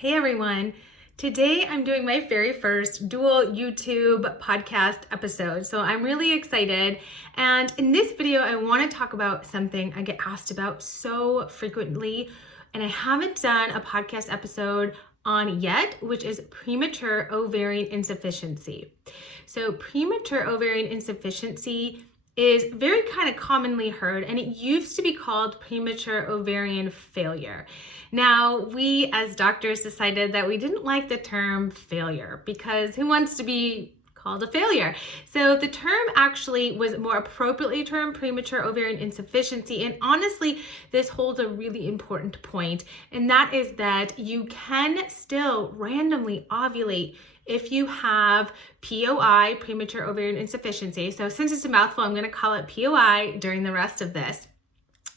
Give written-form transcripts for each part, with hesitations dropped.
Hey everyone, today I'm doing my very first dual YouTube podcast episode, so I'm really excited. And in this video, I want to talk about something I get asked about so frequently, and I haven't done a podcast episode on yet, which is premature ovarian insufficiency. So premature ovarian insufficiency is very kind of commonly heard, and it used to be called premature ovarian failure. Now, we as doctors decided that we didn't like the term failure because who wants to be called a failure? So the term actually was more appropriately termed premature ovarian insufficiency. And honestly, this holds a really important point, and that is that you can still randomly ovulate if you have POI, premature ovarian insufficiency. So since it's a mouthful, I'm going to call it POI during the rest of this.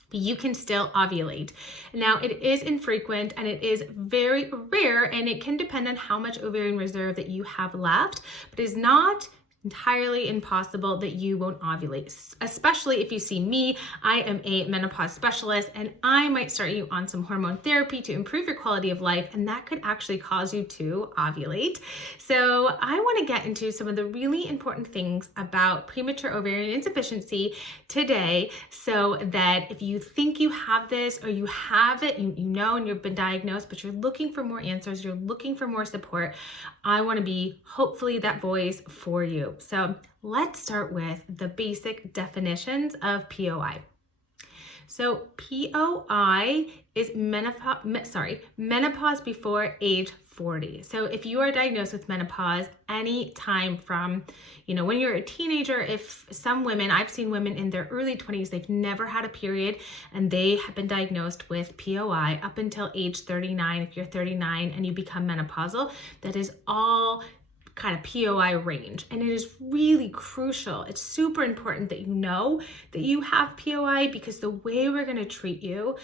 But you can still ovulate. Now, it is infrequent and it is very rare, and it can depend on how much ovarian reserve that you have left, but it is not entirely impossible that you won't ovulate, especially if you see me. I am a menopause specialist, and I might start you on some hormone therapy to improve your quality of life, and that could actually cause you to ovulate. So I want to get into some of the really important things about premature ovarian insufficiency today, so that if you think you have this or you have it, you know, and you've been diagnosed, but you're looking for more answers, you're looking for more support, I want to be hopefully that voice for you. So let's start with the basic definitions of POI. So POI is menopause before age 40. So if you are diagnosed with menopause any time from, when you're a teenager, if some women, I've seen women in their early 20s, they've never had a period and they have been diagnosed with POI up until age 39. If you're 39 and you become menopausal, that is all kind of POI range. And it is really crucial. It's super important that you know that you have POI, because the way we're going to treat you,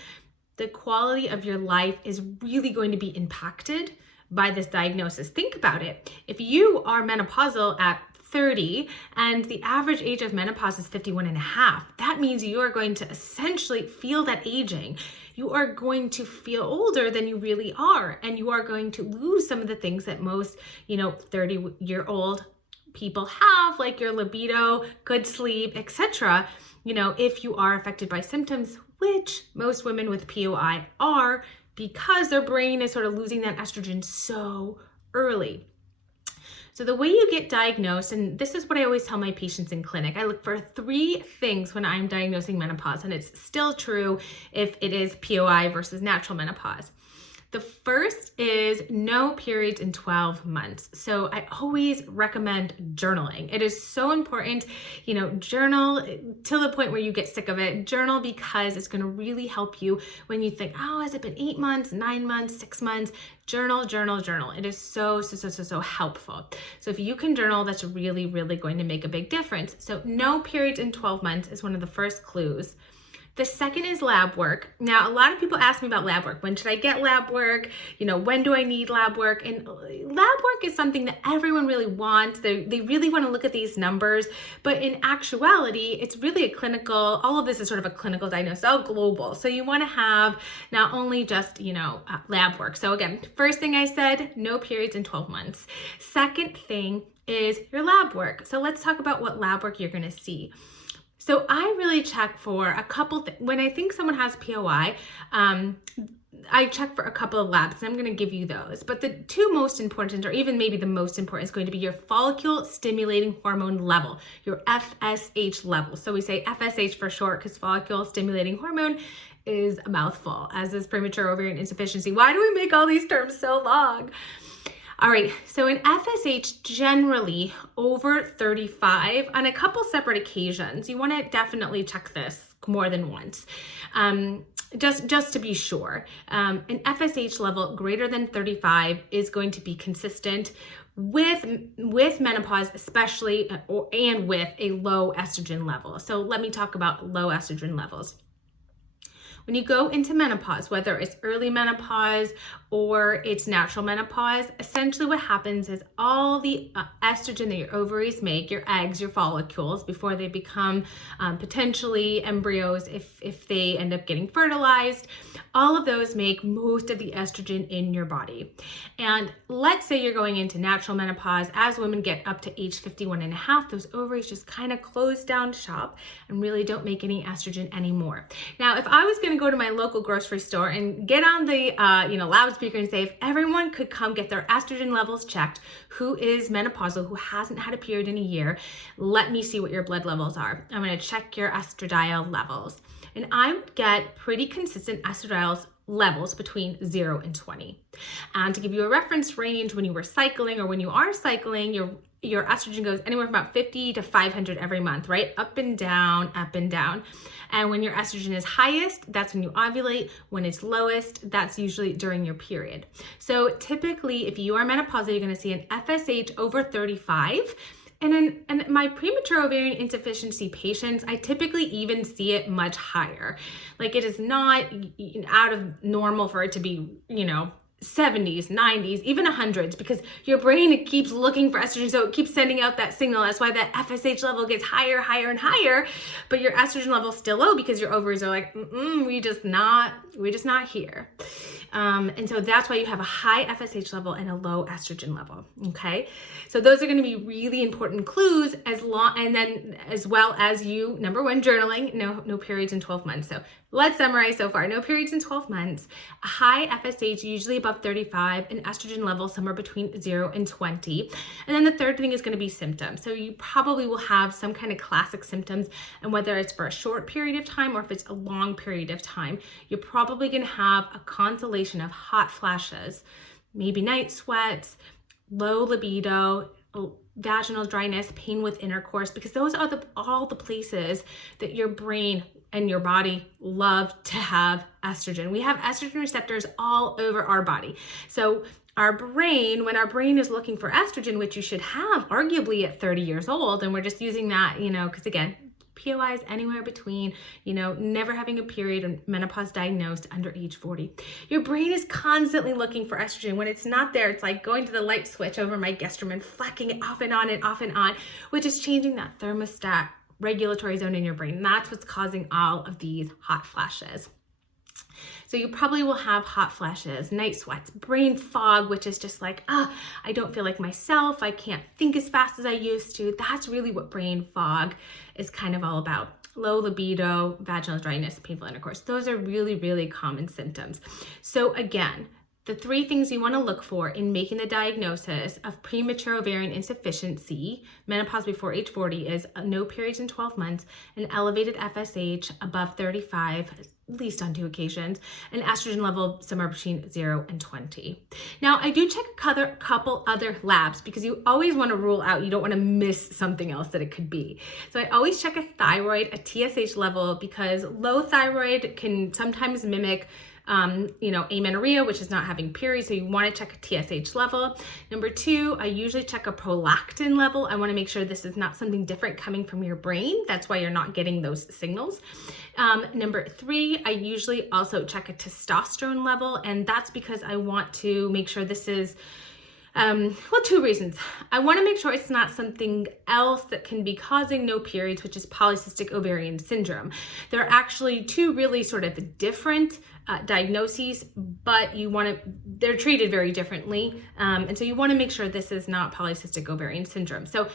the quality of your life is really going to be impacted by this diagnosis. Think about it. If you are menopausal at 30 and the average age of menopause is 51 and a half, that means you are going to essentially feel that aging. You are going to feel older than you really are, and you are going to lose some of the things that most 30-year-old people have, like your libido, good sleep, etc. If you are affected by symptoms, which most women with POI are, because their brain is sort of losing that estrogen so early. So the way you get diagnosed, and this is what I always tell my patients in clinic, I look for 3 things when I'm diagnosing menopause, and it's still true if it is POI versus natural menopause. The first is no periods in 12 months. So I always recommend journaling. It is so important, journal till the point where you get sick of it. Journal because it's going to really help you when you think, oh, has it been 8 months, 9 months, 6 months? Journal. It is so helpful. So if you can journal, that's really, really going to make a big difference. So no periods in 12 months is one of the first clues. The second is lab work. Now, a lot of people ask me about lab work. When should I get lab work? When do I need lab work? And lab work is something that everyone really wants. They really want to look at these numbers. But in actuality, it's really a clinical, all of this is sort of a clinical diagnosis, all global. So you want to have not only just, lab work. So again, first thing I said, no periods in 12 months. Second thing is your lab work. So let's talk about what lab work you're going to see. So I really check for a couple when I think someone has POI, I check for a couple of labs, and I'm going to give you those. But the 2 most important, or even maybe the most important, is going to be your follicle stimulating hormone level, your FSH level. So we say FSH for short because follicle stimulating hormone is a mouthful, as is premature ovarian insufficiency. Why do we make all these terms so long? All right, so in FSH, generally over 35, on a couple separate occasions, you want to definitely check this more than once, just to be sure. An FSH level greater than 35 is going to be consistent with menopause, especially, and with a low estrogen level. So let me talk about low estrogen levels. When you go into menopause, whether it's early menopause or it's natural menopause, essentially what happens is all the estrogen that your ovaries make, your eggs, your follicles, before they become potentially embryos, if they end up getting fertilized, all of those make most of the estrogen in your body. And let's say you're going into natural menopause. As women get up to age 51 and a half, those ovaries just kind of close down shop and really don't make any estrogen anymore. Now, if I was going to go to my local grocery store and get on the loudspeaker and say, if everyone could come get their estrogen levels checked, who is menopausal, who hasn't had a period in a year, let me see what your blood levels are. I'm going to check your estradiol levels. And I would get pretty consistent estradiol levels between 0 and 20. And to give you a reference range, when you were cycling or when you are cycling, your estrogen goes anywhere from about 50 to 500 every month, right? Up and down, up and down. And when your estrogen is highest, that's when you ovulate. When it's lowest, that's usually during your period. So typically, if you are menopausal, you're going to see an FSH over 35. And in my premature ovarian insufficiency patients, I typically even see it much higher. Like, it is not out of normal for it to be, 70s, 90s, even 100s, because your brain keeps looking for estrogen, so it keeps sending out that signal. That's why that FSH level gets higher, higher, and higher, but your estrogen level is still low because your ovaries are like, we're just not here. And so that's why you have a high FSH level and a low estrogen level. Okay, so those are going to be really important clues, and then as well as you, number one, journaling. No periods in 12 months. So let's summarize so far. No periods in 12 months, a high FSH, usually above 35, an estrogen level somewhere between 0 and 20. And then the third thing is going to be symptoms. So you probably will have some kind of classic symptoms, and whether it's for a short period of time or if it's a long period of time, you're probably going to have a constellation of hot flashes, maybe night sweats, low libido, vaginal dryness, pain with intercourse, because those are all the places that your brain and your body love to have estrogen. We have estrogen receptors all over our body. So our brain, when our brain is looking for estrogen, which you should have arguably at 30 years old, and we're just using that, because again, POI is anywhere between, never having a period and menopause diagnosed under age 40. Your brain is constantly looking for estrogen. When it's not there, it's like going to the light switch over my gastrum and flacking it off and on and off and on, which is changing that thermostat regulatory zone in your brain. And that's what's causing all of these hot flashes. So you probably will have hot flashes, night sweats, brain fog, which is just like, I don't feel like myself. I can't think as fast as I used to. That's really what brain fog is kind of all about. Low libido, vaginal dryness, painful intercourse. Those are really, really common symptoms. So again, the three things you want to look for in making the diagnosis of premature ovarian insufficiency, menopause before age 40, is no periods in 12 months, an elevated FSH above 35, at least on 2 occasions, an estrogen level somewhere between 0 and 20. Now, I do check a couple other labs because you always want to rule out, you don't want to miss something else that it could be. So I always check a thyroid, a TSH level, because low thyroid can sometimes mimic amenorrhea, which is not having periods. So you want to check a TSH level. Number 2, I usually check a prolactin level. I want to make sure this is not something different coming from your brain. That's why you're not getting those signals. Number 3, I usually also check a testosterone level. And that's because I want to make sure this is 2 reasons. I want to make sure it's not something else that can be causing no periods, which is polycystic ovarian syndrome. There are actually 2 really sort of different diagnoses, but they're treated very differently. And so you want to make sure this is not polycystic ovarian syndrome. So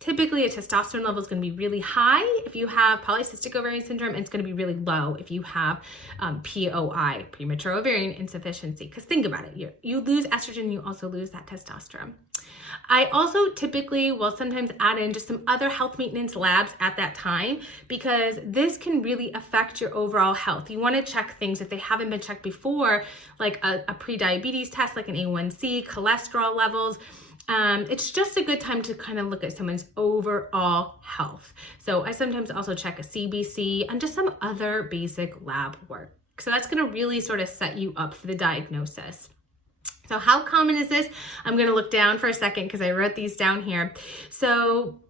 typically a testosterone level is going to be really high if you have polycystic ovarian syndrome, and it's going to be really low if you have POI, premature ovarian insufficiency. Because think about it, you lose estrogen, you also lose that testosterone. I also typically will sometimes add in just some other health maintenance labs at that time, because this can really affect your overall health. You want to check things if they haven't been checked before, like a pre-diabetes test, like an A1C, cholesterol levels. It's just a good time to kind of look at someone's overall health. So I sometimes also check a CBC and just some other basic lab work. So that's going to really sort of set you up for the diagnosis. So how common is this? I'm going to look down for a second because I wrote these down here. So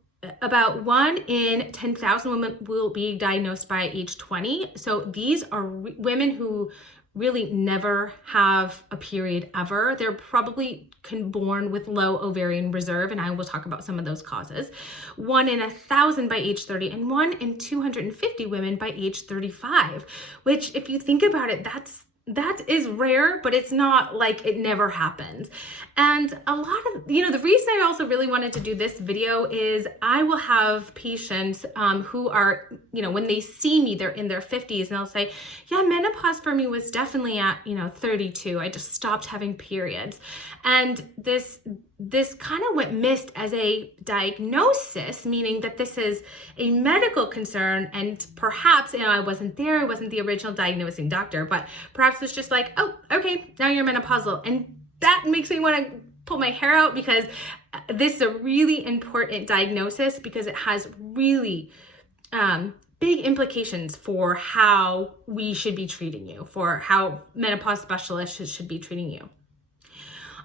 about 1 in 10,000 women will be diagnosed by age 20. So these are women who really never have a period ever. They're probably born with low ovarian reserve, and I will talk about some of those causes. 1 in 1,000 by age 30, and 1 in 250 women by age 35, which, if you think about it, that is rare, but it's not like it never happens. And a lot of, the reason I also really wanted to do this video is I will have patients who are, when they see me, they're in their 50s, and they'll say, yeah, menopause for me was definitely at, 32. I just stopped having periods. And this kind of went missed as a diagnosis, meaning that this is a medical concern, and perhaps, I wasn't there, I wasn't the original diagnosing doctor, but perhaps it's just like, oh, okay, now you're menopausal. And that makes me want to pull my hair out, because this is a really important diagnosis, because it has really big implications for how we should be treating you, for how menopause specialists should be treating you.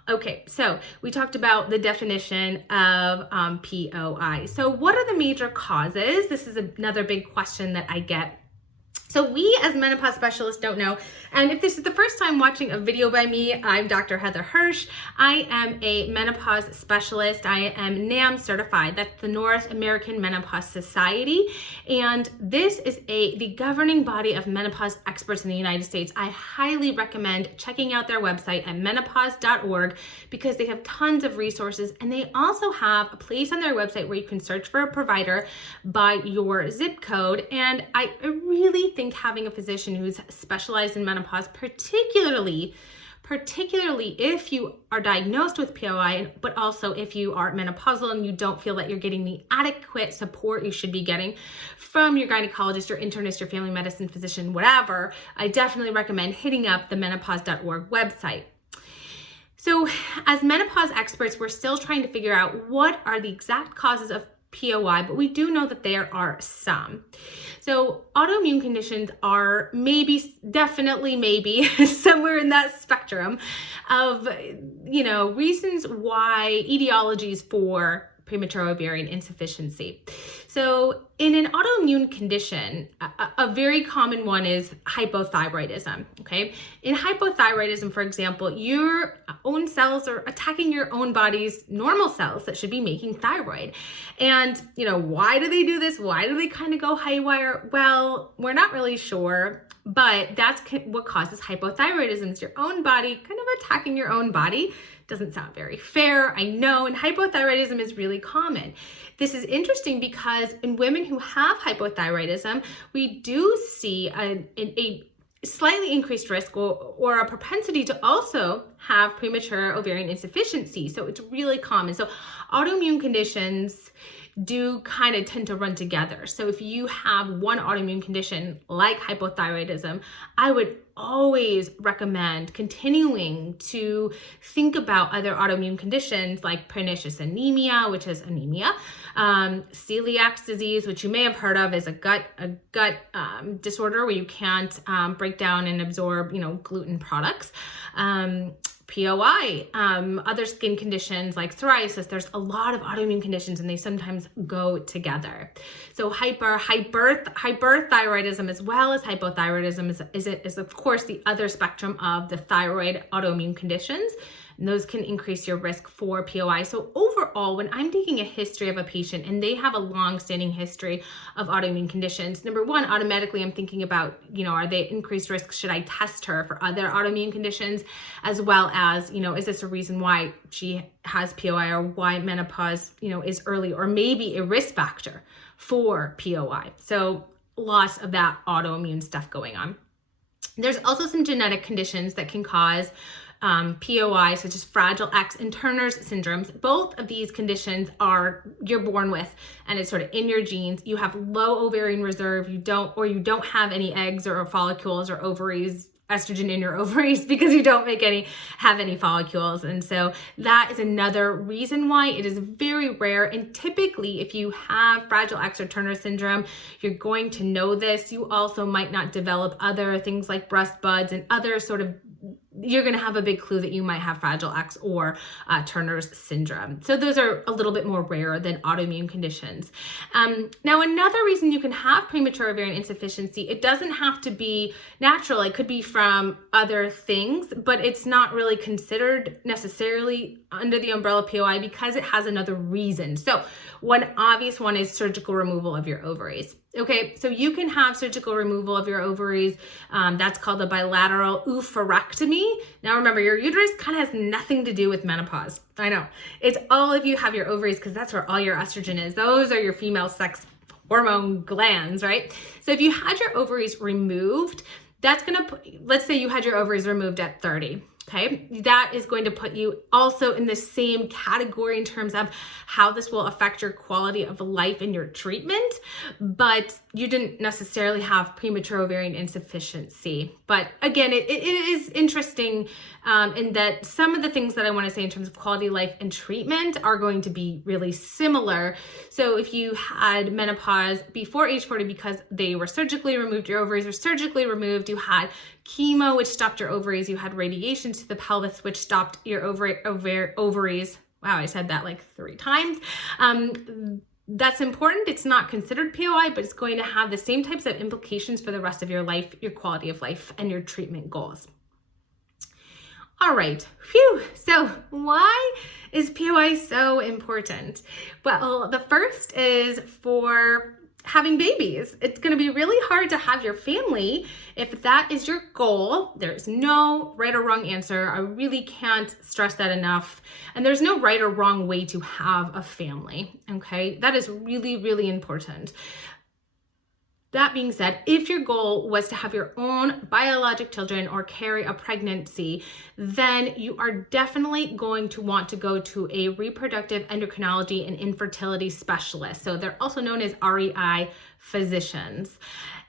Okay, so we talked about the definition of POI. So what are the major causes? This is another big question that I get. So we as menopause specialists don't know. And if this is the first time watching a video by me, I'm Dr. Heather Hirsch. I am a menopause specialist. I am NAM certified. That's the North American Menopause Society. And this is the governing body of menopause experts in the United States. I highly recommend checking out their website at menopause.org, because they have tons of resources. And they also have a place on their website where you can search for a provider by your zip code. And I really think having a physician who's specialized in menopause, particularly if you are diagnosed with POI, but also if you are menopausal and you don't feel that you're getting the adequate support you should be getting from your gynecologist, your internist, your family medicine physician, whatever, I definitely recommend hitting up the menopause.org website. So as menopause experts, we're still trying to figure out what are the exact causes of POI, but we do know that there are some. So autoimmune conditions are definitely somewhere in that spectrum of, reasons why, etiologies for premature ovarian insufficiency. So in an autoimmune condition, a very common one is hypothyroidism, okay? In hypothyroidism, for example, your own cells are attacking your own body's normal cells that should be making thyroid. And, why do they do this? Why do they kind of go haywire? Well, we're not really sure, but that's what causes hypothyroidism. It's your own body kind of attacking your own body. Doesn't sound very fair, I know, and hypothyroidism is really common. This is interesting because in women who have hypothyroidism, we do see a slightly increased risk or a propensity to also have premature ovarian insufficiency. So it's really common. So autoimmune conditions do kind of tend to run together. So if you have one autoimmune condition like hypothyroidism, I would always recommend continuing to think about other autoimmune conditions like pernicious anemia, which is anemia, celiac disease, which you may have heard of, is a gut disorder where you can't break down and absorb, gluten products. POI, other skin conditions like psoriasis. There's a lot of autoimmune conditions and they sometimes go together. So hyperthyroidism as well as hypothyroidism is of course the other spectrum of the thyroid autoimmune conditions. And those can increase your risk for POI. So overall, when I'm taking a history of a patient and they have a long-standing history of autoimmune conditions, number one, automatically I'm thinking about, are they increased risk? Should I test her for other autoimmune conditions? As well as, is this a reason why she has POI or why menopause, is early or maybe a risk factor for POI? So lots of that autoimmune stuff going on. There's also some genetic conditions that can cause POI, such as Fragile X and Turner's syndromes. Both of these conditions you're born with, and it's sort of in your genes. You have low ovarian reserve, you don't have any eggs or follicles or ovaries, estrogen in your ovaries, because you don't have any follicles. And so that is another reason why it is very rare. And typically, if you have Fragile X or Turner syndrome, you're going to know this. You also might not develop other things like breast buds and other sort of you're going to have a big clue that you might have Fragile X or Turner's syndrome. So those are a little bit more rare than autoimmune conditions. Now, another reason you can have premature ovarian insufficiency, it doesn't have to be natural. It could be from other things, but it's not really considered necessarily under the umbrella of POI because it has another reason. So one obvious one is surgical removal of your ovaries. Okay, so you can have surgical removal of your ovaries. That's called a bilateral oophorectomy. Now remember, your uterus kind of has nothing to do with menopause. I know. It's all if you have your ovaries because that's where all your estrogen is. Those are your female sex hormone glands, right? So if you had your ovaries removed, that's going to, let's say you had your ovaries removed at 30. Okay, that is going to put you also in the same category in terms of how this will affect your quality of life in your treatment, but you didn't necessarily have premature ovarian insufficiency. But again, it is interesting in that some of the things that I want to say in terms of quality of life and treatment are going to be really similar. So if you had menopause before age 40 because they were surgically removed, your ovaries were surgically removed, you had chemo, which stopped your ovaries, you had radiation to the pelvis, which stopped your ovaries. Wow, I said that like 3 times. That's important. It's not considered POI, but it's going to have the same types of implications for the rest of your life, your quality of life, and your treatment goals. All right, phew. So why is POI so important? Well, the first is for having babies. It's going to be really hard to have your family if that is your goal. There's no right or wrong answer. I really can't stress that enough. And there's no right or wrong way to have a family. Okay, that is really, really important. That being said, if your goal was to have your own biologic children or carry a pregnancy, then you are definitely going to want to go to a reproductive endocrinology and infertility specialist. So they're also known as REI physicians.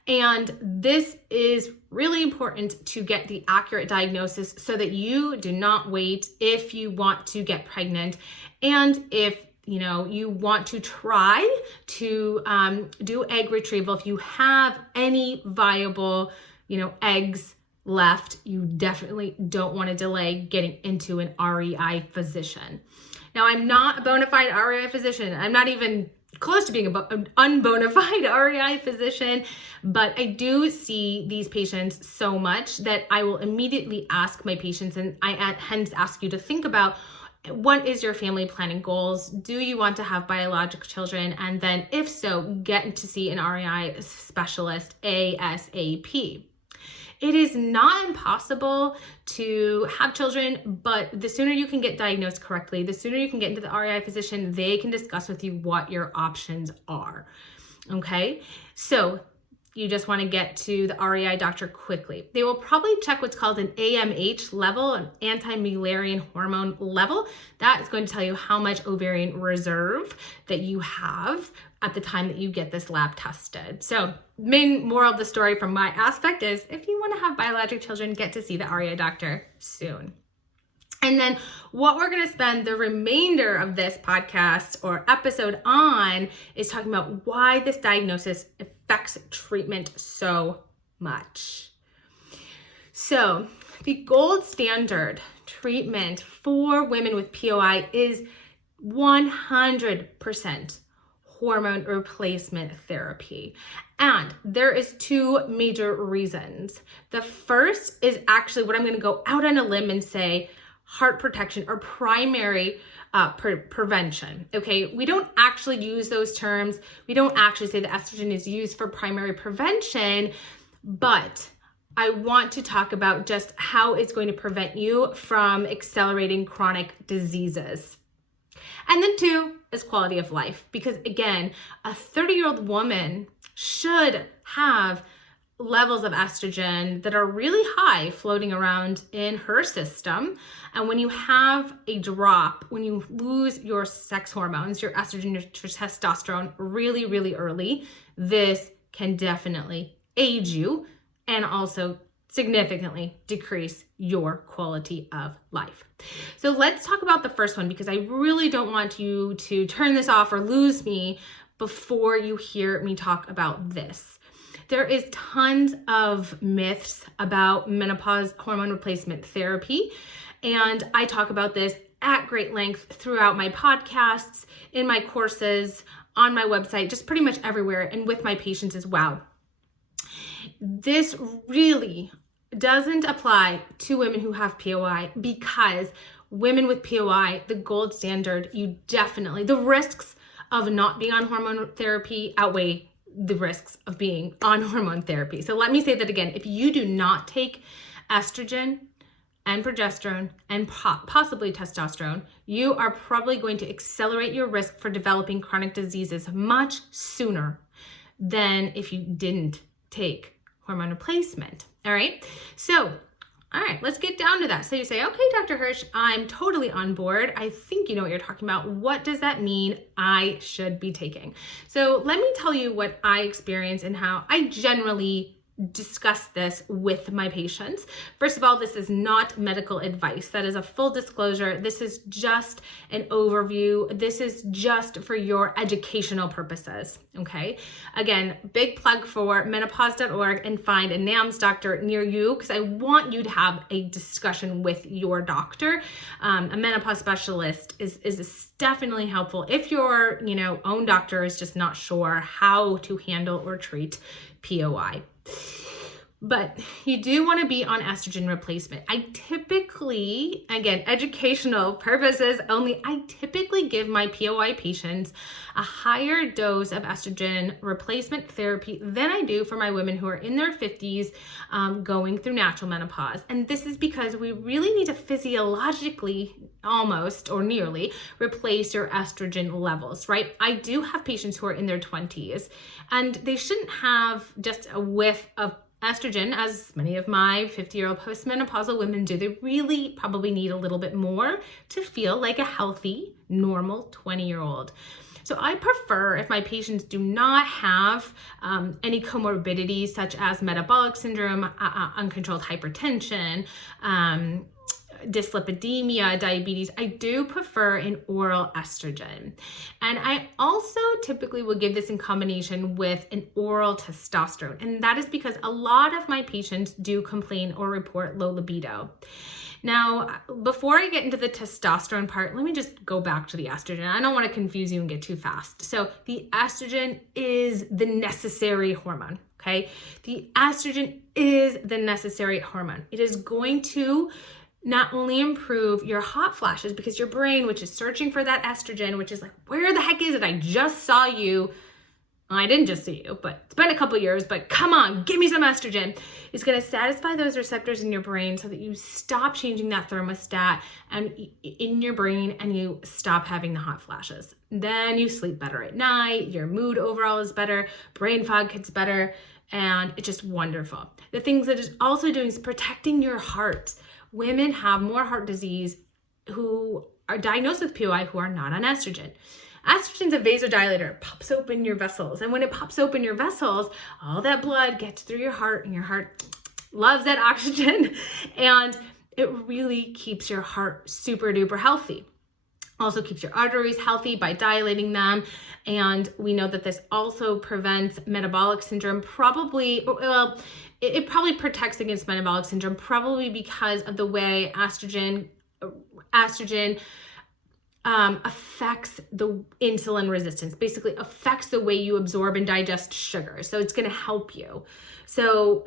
And this is really important to get the accurate diagnosis so that you do not wait if you want to get pregnant and if you want to try to do egg retrieval. If you have any viable, eggs left, you definitely don't want to delay getting into an REI physician. Now, I'm not a bona fide REI physician. I'm not even close to being an unbona fide REI physician, but I do see these patients so much that I will immediately ask my patients, and I hence ask you to think about, what is your family planning goals? Do you want to have biologic children? And then if so, get to see an REI specialist ASAP. It is not impossible to have children, but the sooner you can get diagnosed correctly, the sooner you can get into the REI physician, they can discuss with you what your options are. Okay, so you just want to get to the REI doctor quickly. They will probably check what's called an AMH level, an anti-Mullerian hormone level. That is going to tell you how much ovarian reserve that you have at the time that you get this lab tested. So main moral of the story from my aspect is, if you want to have biologic children, get to see the REI doctor soon. And then what we're going to spend the remainder of this podcast or episode on is talking about why this diagnosis affects treatment so much. So the gold standard treatment for women with POI is 100% hormone replacement therapy. And there is 2 major reasons. The first is actually what I'm going to go out on a limb and say, heart protection or primary prevention. Okay, we don't actually use those terms. We don't actually say that estrogen is used for primary prevention, but I want to talk about just how it's going to prevent you from accelerating chronic diseases. And then 2 is quality of life, because again, a 30-year-old woman should have levels of estrogen that are really high floating around in her system. And when you have a drop, when you lose your sex hormones, your estrogen, your testosterone really, really early, this can definitely age you and also significantly decrease your quality of life. So let's talk about the first one, because I really don't want you to turn this off or lose me before you hear me talk about this. There is tons of myths about menopause hormone replacement therapy, and I talk about this at great length throughout my podcasts, in my courses, on my website, just pretty much everywhere, and with my patients as well. This really doesn't apply to women who have POI, because women with POI, the gold standard, the risks of not being on hormone therapy outweigh the risks of being on hormone therapy. So let me say that again. If you do not take estrogen and progesterone and possibly testosterone, you are probably going to accelerate your risk for developing chronic diseases much sooner than if you didn't take hormone replacement. All right. So, all right, let's get down to that. So you say, okay, Dr. Hirsch, I'm totally on board. I think you know what you're talking about. What does that mean I should be taking? So let me tell you what I experience and how I generally discuss this with my patients. First of all, this is not medical advice. That is a full disclosure. This is just an overview. This is just for your educational purposes. Okay. Again, big plug for menopause.org, and find a NAMS doctor near you, because I want you to have a discussion with your doctor. A menopause specialist is definitely helpful if your own doctor is just not sure how to handle or treat POI. But you do want to be on estrogen replacement. I typically, again, educational purposes only, I typically give my POI patients a higher dose of estrogen replacement therapy than I do for my women who are in their 50s going through natural menopause. And this is because we really need to physiologically, almost or nearly, replace your estrogen levels, right? I do have patients who are in their 20s, and they shouldn't have just a whiff of estrogen, as many of my 50-year-old postmenopausal women do. They really probably need a little bit more to feel like a healthy, normal 20-year-old. So I prefer, if my patients do not have any comorbidities such as metabolic syndrome, uncontrolled hypertension, dyslipidemia, diabetes, I do prefer an oral estrogen. And I also typically will give this in combination with an oral testosterone. And that is because a lot of my patients do complain or report low libido. Now, before I get into the testosterone part, let me just go back to the estrogen. I don't want to confuse you and get too fast. So the estrogen is the necessary hormone. Okay. The estrogen is the necessary hormone. It is going to not only improve your hot flashes, because your brain, which is searching for that estrogen, which is like, where the heck is it? I just saw you. Well, I didn't just see you, but it's been a couple years, but come on, give me some estrogen. It's going to satisfy those receptors in your brain so that you stop changing that thermostat and in your brain, and you stop having the hot flashes. Then you sleep better at night. Your mood overall is better. Brain fog gets better, and it's just wonderful. The things that it's also doing is protecting your heart. Women have more heart disease who are diagnosed with POI who are not on estrogen. Estrogen's a vasodilator. It pops open your vessels. And when it pops open your vessels, all that blood gets through your heart, and your heart loves that oxygen. And it really keeps your heart super duper healthy. Also keeps your arteries healthy by dilating them. And we know that this also prevents metabolic syndrome, it probably protects against metabolic syndrome, probably because of the way estrogen affects the insulin resistance, basically affects the way you absorb and digest sugar. So it's going to help you. So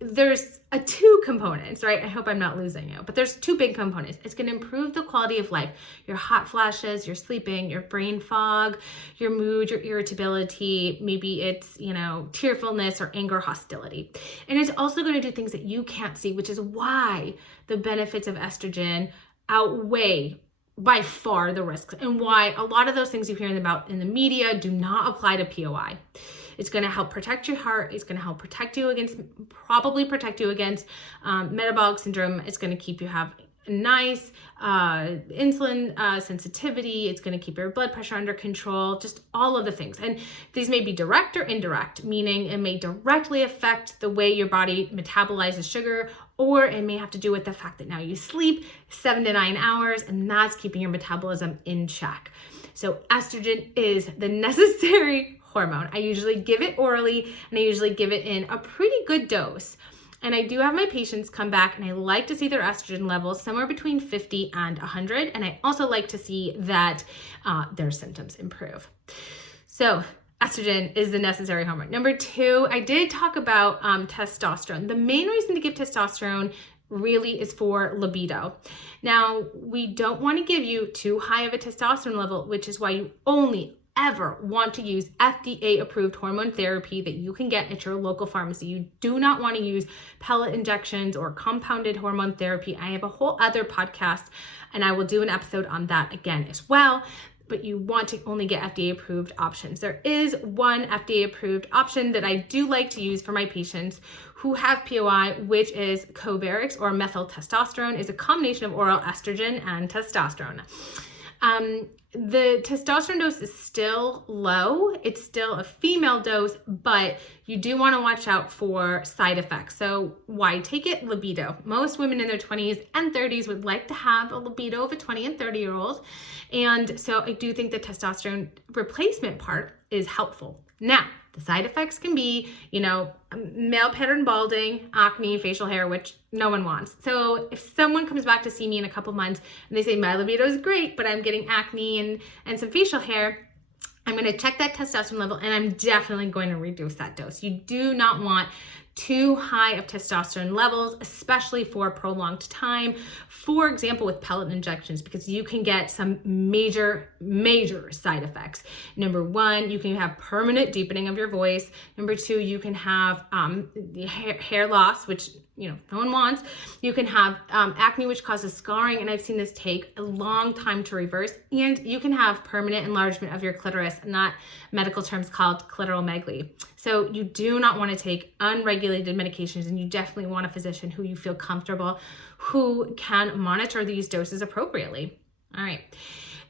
there's two components, right? I hope I'm not losing you, but there's two big components. It's going to improve the quality of life, your hot flashes, your sleeping, your brain fog, your mood, your irritability. Maybe it's, tearfulness or anger, hostility. And it's also going to do things that you can't see, which is why the benefits of estrogen outweigh by far the risks, and why a lot of those things you hear about in the media do not apply to POI. It's going to help protect your heart. It's going to help protect you against metabolic syndrome. It's going to keep you have nice insulin sensitivity. It's going to keep your blood pressure under control, just all of the things. And these may be direct or indirect, meaning it may directly affect the way your body metabolizes sugar, or it may have to do with the fact that now you sleep 7 to 9 hours, and that's keeping your metabolism in check. So estrogen is the necessary hormone. I usually give it orally, and I usually give it in a pretty good dose. And I do have my patients come back, and I like to see their estrogen levels somewhere between 50 and 100. And I also like to see that their symptoms improve. So estrogen is the necessary hormone. Number 2, I did talk about testosterone. The main reason to give testosterone really is for libido. Now, we don't want to give you too high of a testosterone level, which is why you only ever want to use FDA approved hormone therapy that you can get at your local pharmacy. You do not want to use pellet injections or compounded hormone therapy. I have a whole other podcast, and I will do an episode on that again as well. But you want to only get FDA approved options. There is one FDA approved option that I do like to use for my patients who have POI, which is Covarix, or methyl testosterone. Is a combination of oral estrogen and testosterone. The testosterone dose is still low. It's still a female dose, but you do want to watch out for side effects. So why take it? Libido. Most women in their 20s and 30s would like to have a libido of a 20 and 30-year-old. And so I do think the testosterone replacement part is helpful. Now, the side effects can be, male pattern balding, acne, facial hair, which no one wants. So if someone comes back to see me in a couple months and they say, my libido is great, but I'm getting acne and some facial hair, I'm going to check that testosterone level, and I'm definitely going to reduce that dose. You do not want too high of testosterone levels, especially for a prolonged time. For example, with pellet injections, because you can get some major side effects. Number 1, you can have permanent deepening of your voice. Number 2, you can have hair loss, which no one wants. You can have acne, which causes scarring, and I've seen this take a long time to reverse. And you can have permanent enlargement of your clitoris, and that medical term is called clitoromegaly. So you do not want to take unregulated medications, and you definitely want a physician who you feel comfortable, who can monitor these doses appropriately. All right.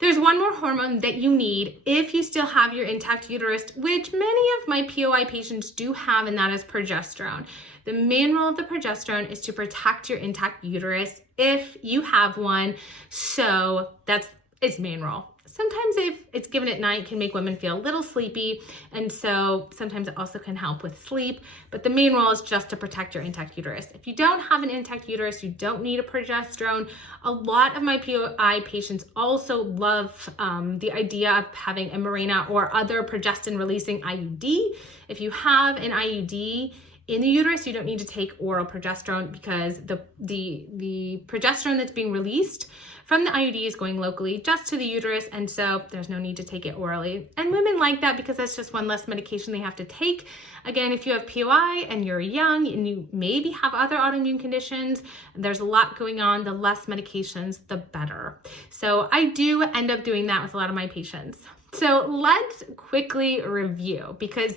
There's one more hormone that you need if you still have your intact uterus, which many of my POI patients do have, and that is progesterone. The main role of the progesterone is to protect your intact uterus if you have one. So that's its main role. Sometimes if it's given at night, it can make women feel a little sleepy. And so sometimes it also can help with sleep. But the main role is just to protect your intact uterus. If you don't have an intact uterus, you don't need a progesterone. A lot of my POI patients also love the idea of having a Mirena or other progestin releasing IUD. If you have an IUD in the uterus, you don't need to take oral progesterone, because the progesterone that's being released from the IUD is going locally just to the uterus, and so there's no need to take it orally. And women like that because that's just one less medication they have to take. Again, if you have POI and you're young and you maybe have other autoimmune conditions, there's a lot going on, the less medications, the better. So I do end up doing that with a lot of my patients. So let's quickly review, because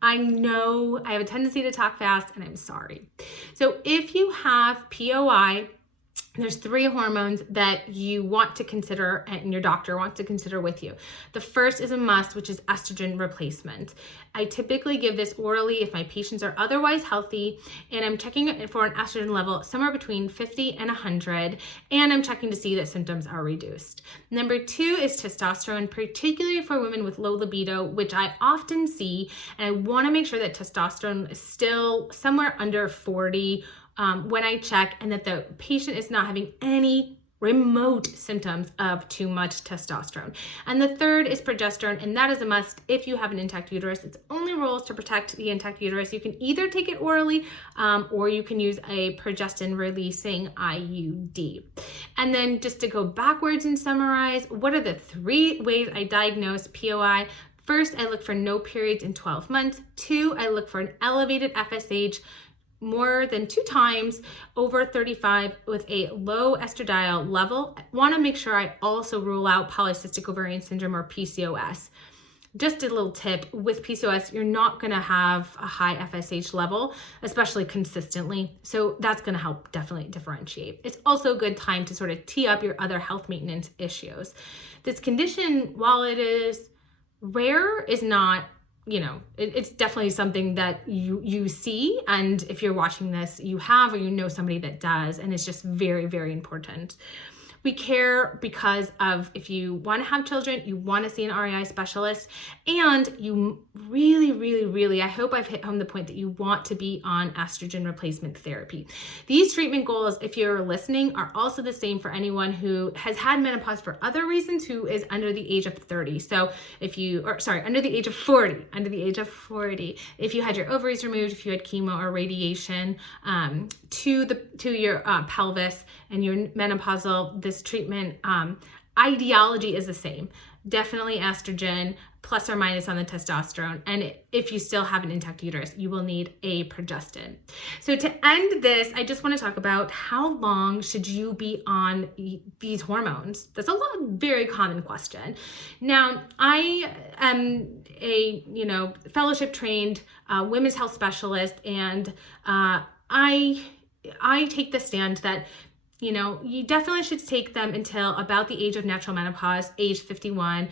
I know I have a tendency to talk fast, and I'm sorry. So if you have POI, there's 3 hormones that you want to consider and your doctor wants to consider with you. The first is a must, which is estrogen replacement. I typically give this orally if my patients are otherwise healthy, and I'm checking for an estrogen level somewhere between 50 and 100, and I'm checking to see that symptoms are reduced. Number 2 is testosterone, particularly for women with low libido, which I often see, and I want to make sure that testosterone is still somewhere under 40 when I check, and that the patient is not having any remote symptoms of too much testosterone. And the third is progesterone, and that is a must if you have an intact uterus. Its only role is to protect the intact uterus. You can either take it orally or you can use a progestin releasing IUD. And then just to go backwards and summarize, what are the 3 ways I diagnose POI? First, I look for no periods in 12 months. 2, I look for an elevated FSH more than 2 times over 35 with a low estradiol level. I want to make sure I also rule out polycystic ovarian syndrome, or PCOS. Just a little tip, with PCOS, you're not going to have a high FSH level, especially consistently. So that's going to help definitely differentiate. It's also a good time to sort of tee up your other health maintenance issues. This condition, while it is rare, is not, it's definitely something that you see. And if you're watching this, you have, or somebody that does, and it's just very, very important. We care because of if you want to have children, you want to see an REI specialist, and you really, I hope I've hit home the point that you want to be on estrogen replacement therapy. These treatment goals, if you're listening, are also the same for anyone who has had menopause for other reasons who is under the age of 30. So under the age of 40, if you had your ovaries removed, if you had chemo or radiation to your pelvis and your menopausal, this treatment ideology is the same. Definitely estrogen plus or minus on the testosterone. And if you still have an intact uterus, you will need a progestin. So to end this, I just want to talk about how long should you be on these hormones? That's a very common question. Now, I am a fellowship trained women's health specialist, and I take the stand that you definitely should take them until about the age of natural menopause, age 51.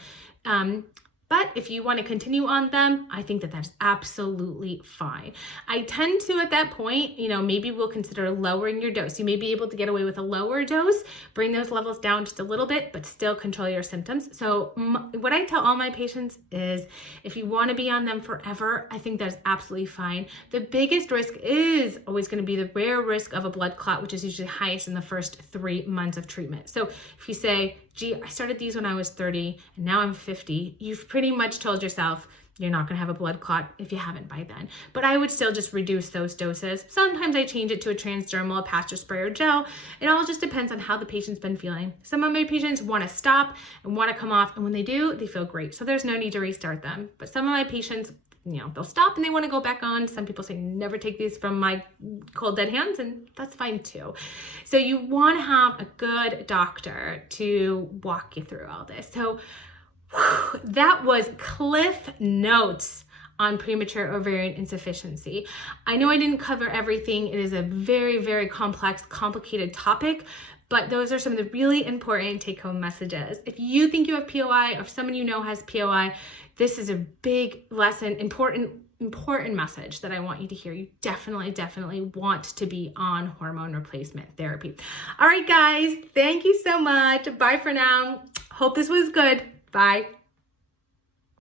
But if you want to continue on them, I think that that's absolutely fine. I tend to, at that point, maybe we'll consider lowering your dose. You may be able to get away with a lower dose, bring those levels down just a little bit, but still control your symptoms. So what I tell all my patients is if you want to be on them forever, I think that's absolutely fine. The biggest risk is always going to be the rare risk of a blood clot, which is usually highest in the first 3 months of treatment. So if you say, gee, I started these when I was 30 and now I'm 50, you've pretty much told yourself you're not going to have a blood clot if you haven't by then. But I would still just reduce those doses. Sometimes I change it to a transdermal, a patch or spray or gel. It all just depends on how the patient's been feeling. Some of my patients want to stop and want to come off, and when they do, they feel great. So there's no need to restart them. But some of my patients, they'll stop and they want to go back on. Some people say, never take these from my cold dead hands, and that's fine too. So you want to have a good doctor to walk you through all this. So that was Cliff Notes on premature ovarian insufficiency. I know I didn't cover everything. It is a very complex, complicated topic, but those are some of the really important take-home messages. If you think you have POI, or if someone you know has POI, this is a big lesson, important message that I want you to hear. You definitely want to be on hormone replacement therapy. All right, guys, thank you so much. Bye for now. Hope this was good. Bye.